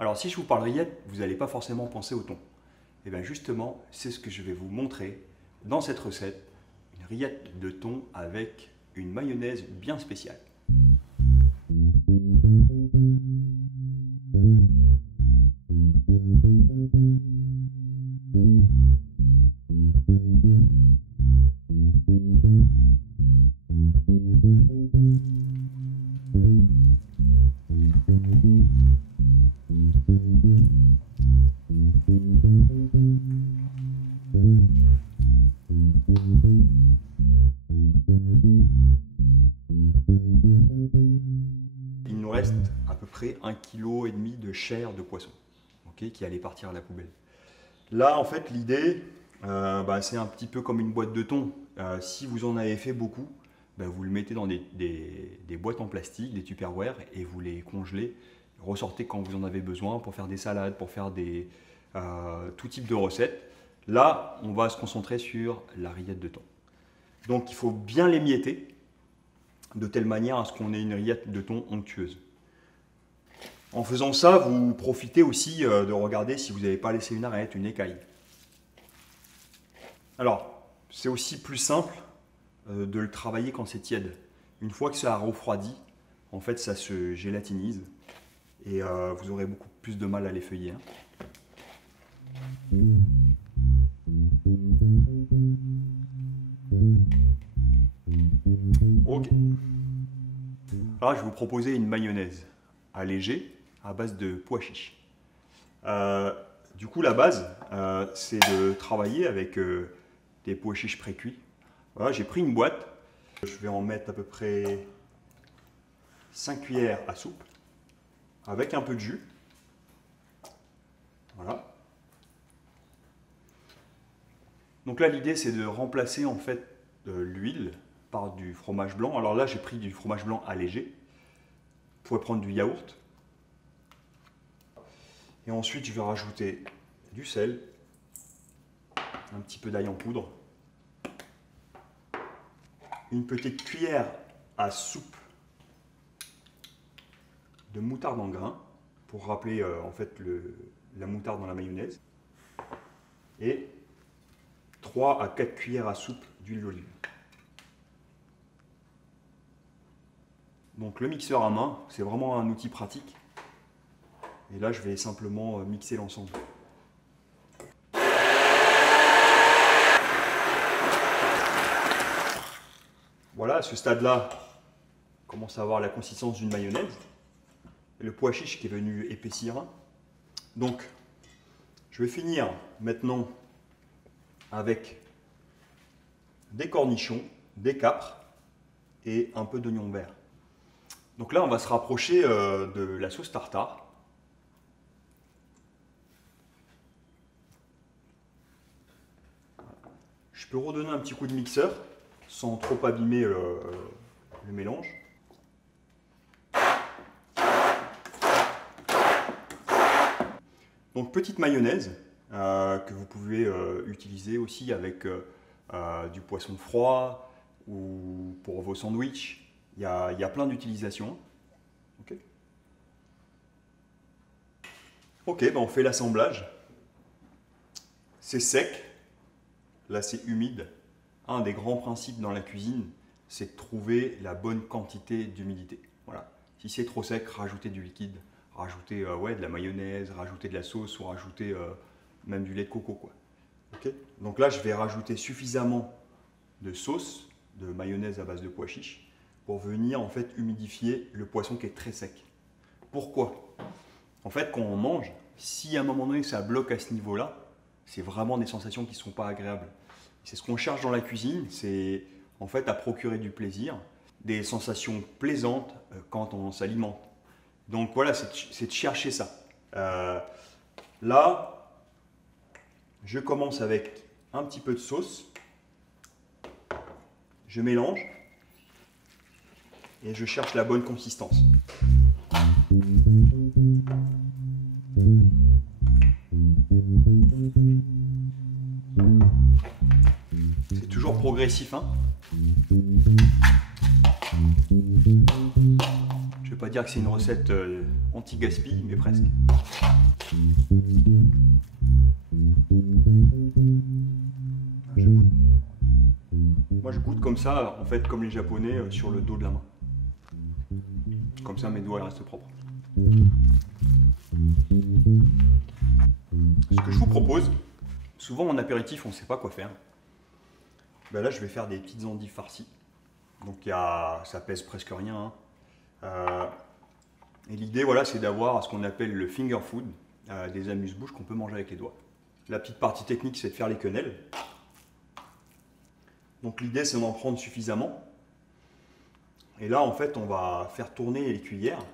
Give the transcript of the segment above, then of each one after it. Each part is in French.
Alors si je vous parle rillettes, vous n'allez pas forcément penser au thon. Et bien justement, c'est ce que je vais vous montrer dans cette recette, une rillette de thon avec une mayonnaise bien spéciale. Il nous reste à peu près 1,5 kg de chair de poisson, okay, qui allait partir à la poubelle. Là, en fait, l'idée, c'est un petit peu comme une boîte de thon. Si vous en avez fait beaucoup, vous le mettez dans des boîtes en plastique, des Tupperware, et vous les congelez. Ressortez quand vous en avez besoin pour faire des salades, pour faire tout type de recettes. Là, on va se concentrer sur la rillette de thon. Donc, il faut bien l'émietter de telle manière à ce qu'on ait une rillette de thon onctueuse. En faisant ça, vous profitez aussi de regarder si vous n'avez pas laissé une arête, une écaille. Alors, c'est aussi plus simple de le travailler quand c'est tiède. Une fois que ça a refroidi, en fait, ça se gélatinise et vous aurez beaucoup plus de mal à les feuiller. Ok. Alors, je vais vous proposer une mayonnaise allégée à base de pois chiches. Du coup, la base, c'est de travailler avec des pois chiches pré-cuits. Voilà, j'ai pris une boîte. Je vais en mettre à peu près 5 cuillères à soupe avec un peu de jus. Voilà. Donc là, l'idée, c'est de remplacer en fait l'huile par du fromage blanc. Alors là, j'ai pris du fromage blanc allégé. Vous pouvez prendre du yaourt. Et ensuite, je vais rajouter du sel, un petit peu d'ail en poudre, une petite cuillère à soupe de moutarde en grains pour rappeler en fait la moutarde dans la mayonnaise, et 3 à 4 cuillères à soupe d'huile d'olive. Donc le mixeur à main, c'est vraiment un outil pratique. Et là, je vais simplement mixer l'ensemble. Voilà, à ce stade-là, on commence à avoir la consistance d'une mayonnaise. Et le pois chiche qui est venu épaissir. Donc, je vais finir maintenant avec des cornichons, des capres et un peu d'oignon vert. Donc là, on va se rapprocher de la sauce tartare. Je peux redonner un petit coup de mixeur sans trop abîmer le mélange. Donc petite mayonnaise que vous pouvez utiliser aussi avec du poisson froid ou pour vos sandwichs. Il y a plein d'utilisations. Ok, on fait l'assemblage. C'est sec. Là, c'est humide. Un des grands principes dans la cuisine, c'est de trouver la bonne quantité d'humidité. Voilà. Si c'est trop sec, rajoutez du liquide, rajoutez de la mayonnaise, rajoutez de la sauce ou rajoutez même du lait de coco, quoi. Okay. Donc là, je vais rajouter suffisamment de sauce, de mayonnaise à base de pois chiches, pour venir en fait humidifier le poisson qui est très sec. Pourquoi? En fait, quand on mange, si à un moment donné ça bloque à ce niveau-là, c'est vraiment des sensations qui ne sont pas agréables. C'est ce qu'on cherche dans la cuisine, c'est en fait à procurer du plaisir, des sensations plaisantes quand on s'alimente. Donc voilà, c'est de chercher ça. Là, je commence avec un petit peu de sauce, je mélange et je cherche la bonne consistance. C'est toujours progressif, hein. Je ne vais pas dire que c'est une recette anti-gaspi, mais presque. Moi je goûte comme ça, en fait, comme les Japonais, sur le dos de la main. Comme ça mes doigts restent propres. Ce que je vous propose, souvent en apéritif on ne sait pas quoi faire. Ben là je vais faire des petites endives farcies. Donc ça pèse presque rien. Hein. Et l'idée voilà, c'est d'avoir ce qu'on appelle le finger food, des amuse-bouches qu'on peut manger avec les doigts. La petite partie technique c'est de faire les quenelles. Donc l'idée c'est d'en prendre suffisamment. Et là en fait on va faire tourner les cuillères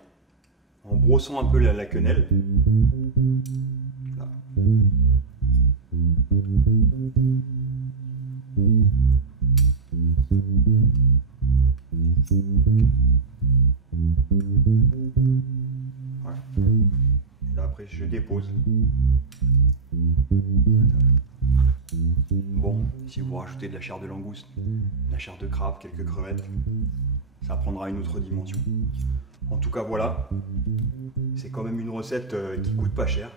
en brossant un peu la quenelle. Là. Voilà. Et là après je dépose. Bon, si vous rajoutez de la chair de langouste, de la chair de crabe, quelques crevettes, ça prendra une autre dimension. En tout cas voilà, c'est quand même une recette qui coûte pas cher.